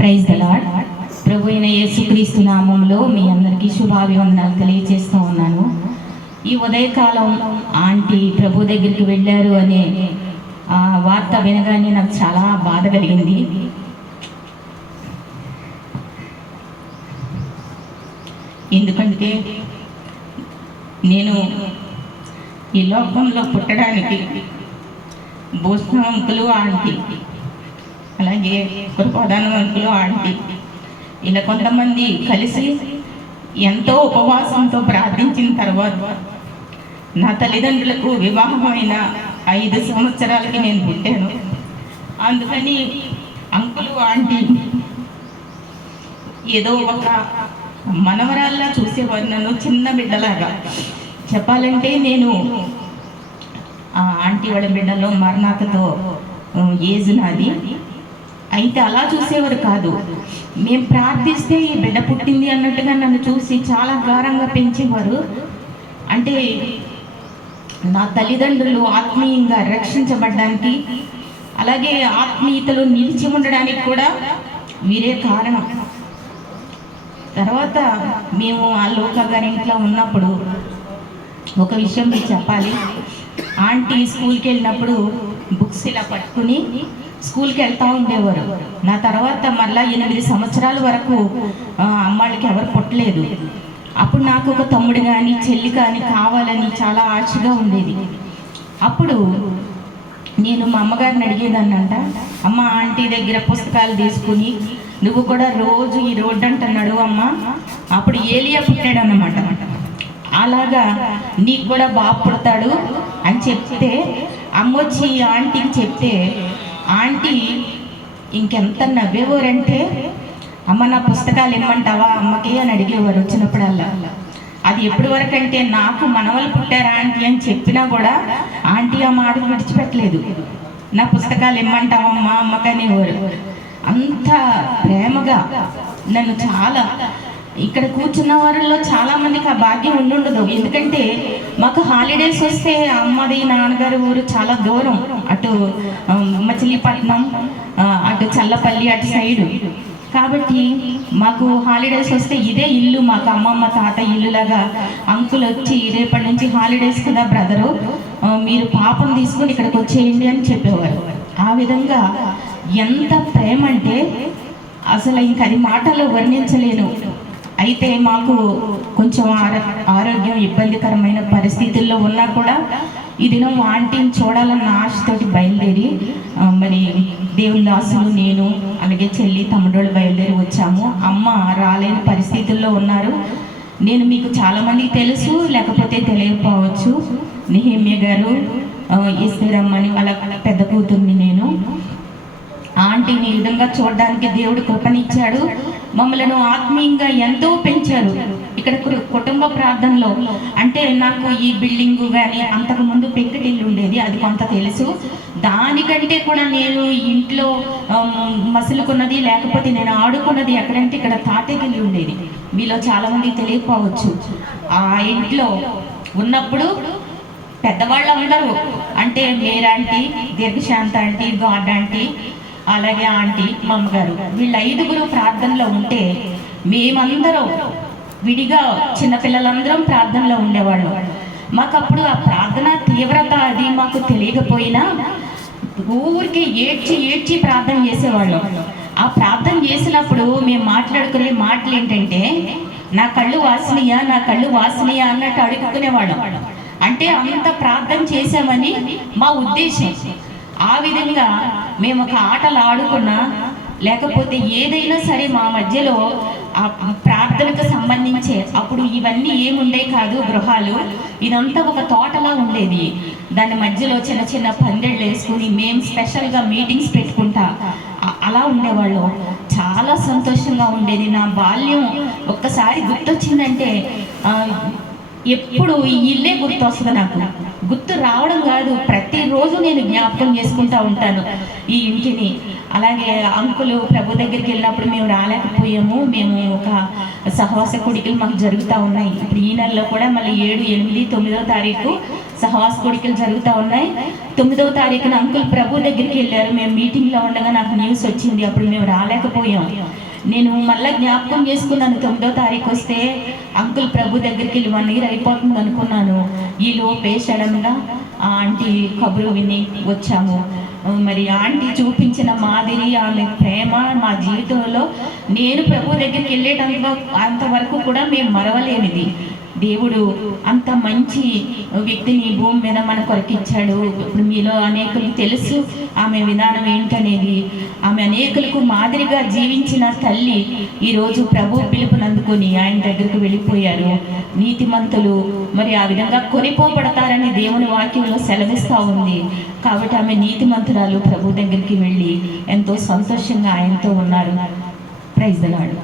Praise the lord. ప్రభు అయిన యేసుక్రీస్తు నామంలో మీ అందరికీ శుభాభివందనాలు తెలియజేస్తూ ఉన్నాను. ఈ ఉదయకాలం ఆంటీ ప్రభు దగ్గరికి వెళ్ళారు అనే వార్త వినగానే నాకు చాలా బాధ కలిగింది. ఎందుకంటే నేను ఈ లోకంలో పుట్టడానికి భూషణ అంకులు ఆంటీ, అలాగే కృపాదాన అంకులు ఆంటీ, ఇలా కొంతమంది కలిసి ఎంతో ఉపవాసంతో ప్రార్థించిన తర్వాత నా తల్లిదండ్రులకు వివాహమైన 5 సంవత్సరాలకి నేను పుట్టాను. అందుకని అంకులు ఆంటీ ఏదో ఒక మనవరాల్లా చూసేవారు నన్ను, చిన్న బిడ్డలాగా. చెప్పాలంటే నేను ఆంటీ వాళ్ళ బిడ్డలో మరణాతతో ఏజ్ నాది. అయితే అలా చూసేవారు కాదు. మేము ప్రార్థిస్తే ఈ బిడ్డ పుట్టింది అన్నట్టుగా నన్ను చూసి చాలా గారంగా పెంచేవారు. అంటే నా తల్లిదండ్రులు ఆత్మీయంగా రక్షించబడడానికి, అలాగే ఆత్మీయతలో నిలిచి ఉండడానికి కూడా వీరే కారణం. తర్వాత మేము ఆ లోక గారి ఇంట్లో ఉన్నప్పుడు ఒక విషయం మీకు చెప్పాలి. ఆంటీ స్కూల్కి వెళ్ళినప్పుడు బుక్స్ ఇలా పట్టుకుని స్కూల్కి వెళ్తూ ఉండేవారు. నా తర్వాత మళ్ళీ 8 సంవత్సరాల వరకు అమ్మాళ్ళకి ఎవరు పుట్టలేదు. అప్పుడు నాకు ఒక తమ్ముడు కానీ చెల్లి కానీ కావాలని చాలా ఆశగా ఉండేది. అప్పుడు నేను మా అమ్మగారిని అడిగేదాన్నంట, అమ్మ ఆంటీ దగ్గర పుస్తకాలు తీసుకుని నువ్వు కూడా రోజు ఈ రోడ్డు అంటున్నాడు అమ్మ, అప్పుడు ఏలియా పుట్టాడు అన్నమాట, అలాగా నీకు కూడా బాబు పుడతాడు అని చెప్తే అమ్మ వచ్చి ఆంటీకి చెప్తే ఆంటీ ఇంకెంత నవ్వేవారంటే, అమ్మ నా పుస్తకాలు ఇమ్మంటావా అమ్మకి అని అడిగేవారు వచ్చినప్పుడల్లా. అది ఎప్పటి వరకు అంటే నాకు మనవలు పుట్టారా ఆంటీ అని చెప్పినా కూడా ఆంటీ ఆ మాట విడిచిపెట్టలేదు. నా పుస్తకాలు ఇమ్మంటావమ్మా అమ్మకి అనేవారు. అంత ప్రేమగా నన్ను చాలా, ఇక్కడ కూర్చున్న వారిలో చాలా మందికి ఆ భాగ్యం ఉండుండదు. ఎందుకంటే మాకు హాలిడేస్ వస్తే అమ్మది నాన్నగారి ఊరు చాలా దూరం, అటు మచిలీపట్నం, అటు చల్లపల్లి అటు సైడు. కాబట్టి మాకు హాలిడేస్ వస్తే ఇదే ఇల్లు, మాకు అమ్మమ్మ తాత ఇల్లులాగా. అంకుల్ వచ్చి రేపటి నుంచి హాలిడేస్ కదా బ్రదరు, మీరు పాపం తీసుకొని ఇక్కడికి వచ్చేయండి అని చెప్పేవారు. ఆ విధంగా ఎంత ప్రేమ అంటే అసలు ఇంక అది మాటల్లో వర్ణించలేను. అయితే మాకు కొంచెం ఆరోగ్యం ఇబ్బందికరమైన పరిస్థితుల్లో ఉన్నా కూడా ఈ దినం ఆంటీని చూడాలన్న ఆశతోటి బయలుదేరి మరి దేవుని దాసులు, నేను, అలాగే చెల్లి, తమ్ముడు బయలుదేరి వచ్చాము. అమ్మ రాలేని పరిస్థితుల్లో ఉన్నారు. నేను మీకు చాలామందికి తెలుసు, లేకపోతే తెలియకపోవచ్చు. నెహమ్య గారు, ఈశ్వరమ్మని వాళ్ళ పెద్ద కూతుర్ని నేను. ఆంటీని ఈ విధంగా చూడడానికి దేవుడు కృపనిచ్చాడు. మమ్మలను ఆత్మీయంగా ఎంతో పెంచారు. ఇక్కడ కుటుంబ ప్రార్థనలో అంటే నాకు ఈ బిల్డింగు కానీ అంతకుముందు పెంకుటిల్లు ఉండేది, అది కొంత తెలుసు. దానికంటే కూడా నేను ఇంట్లో మసులుకున్నది, లేకపోతే నేను ఆడుకున్నది ఎక్కడంటే ఇక్కడ తాటగిల్లు ఉండేది. మీలో చాలామంది తెలియకపోవచ్చు. ఆ ఇంట్లో ఉన్నప్పుడు పెద్దవాళ్ళు అందరూ అంటే మేరాంటీ, దీర్ఘశాంత ఆంటీ, గాడ్ ఆంటీ, అలాగే ఆంటీ, మా అమ్మగారు, వీళ్ళ 5గురు ప్రార్థనలో ఉంటే మేమందరం విడిగా చిన్నపిల్లలందరం ప్రార్థనలో ఉండేవాళ్ళం. మాకు అప్పుడు ఆ ప్రార్థన తీవ్రత అది మాకు తెలియకపోయినా ఊరికి ఏడ్చి ఏడ్చి ప్రార్థన చేసేవాళ్ళం. ఆ ప్రార్థన చేసినప్పుడు మేము మాట్లాడుకునే మాటలు ఏంటంటే, నా కళ్ళు వాసనీయా, నా కళ్ళు వాసనీయా అన్నట్టు అడుగుకునేవాళ్ళం. అంటే అంత ప్రార్థన చేశామని మా ఉద్దేశం. ఆ విధంగా మేము ఒక ఆటలు ఆడుకున్నా, లేకపోతే ఏదైనా సరే మా మధ్యలో ఆ ప్రార్థనకు సంబంధించే అప్పుడు ఇవన్నీ ఏముండే కాదు గృహాలు, ఇదంతా ఒక తోటలా ఉండేది. దాని మధ్యలో చిన్న చిన్న పందిళ్ళు వేసుకుని మేము స్పెషల్గా మీటింగ్స్ పెట్టుకుంటా అలా ఉండేవాళ్ళు. చాలా సంతోషంగా ఉండేది. నా బాల్యం ఒక్కసారి గుర్తొచ్చిందంటే ఎప్పుడు ఈ ఇల్లే గుర్తు వస్తుంది. నాకు గుర్తు రావడం కాదు, ప్రతిరోజు నేను జ్ఞాపకం చేసుకుంటూ ఉంటాను ఈ ఇంటిని. అలాగే అంకులు ప్రభు దగ్గరికి వెళ్ళినప్పుడు మేము రాలేకపోయాము. మేము ఒక సహవాస కుడికలు మాకు జరుగుతూ ఉన్నాయి. ఇప్పుడు ఈ నెలలో కూడా మళ్ళీ 7, 8, 9వ తారీఖు సహవాస కోడికలు జరుగుతూ ఉన్నాయి. 9వ తారీఖున అంకుల్ ప్రభు దగ్గరికి వెళ్ళారు. మేము మీటింగ్లో ఉండగా నాకు న్యూస్ వచ్చింది, అప్పుడు మేము రాలేకపోయాం. నేను మళ్ళీ జ్ఞాపకం చేసుకున్నాను, 9వ తారీఖు వస్తే అంకుల్ ప్రభు దగ్గరికి వెళ్ళి 1 year అయిపోతుంది అనుకున్నాను. ఈలోపే సడన్గా ఆంటీ కబురు విని వచ్చాము. మరి ఆంటీ చూపించిన మాదిరి, ఆమె ప్రేమ మా జీవితంలో నేను ప్రభు దగ్గరికి అంతవరకు కూడా మేము మరవలేనిది. దేవుడు అంత మంచి వ్యక్తిని భూమి మీద మన కొరకు ఇచ్చాడు. ఇప్పుడు మీలో అనేకులకు తెలుసు ఆమె విధానం ఏంటనేది. ఆమె అనేకులకు మాదిరిగా జీవించిన తల్లి ఈరోజు ప్రభు పిలుపునందుకొని ఆయన దగ్గరకు వెళ్ళిపోయారు. నీతిమంతులు మరి ఆ విధంగా కొనిపోబడతారని దేవుని వాక్యంలో సెలవిస్తూ ఉంది. కాబట్టి ఆమె నీతిమంతురాలు ప్రభు దగ్గరికి వెళ్ళి ఎంతో సంతోషంగా ఆయనతో ఉన్నారు. Praise the lord.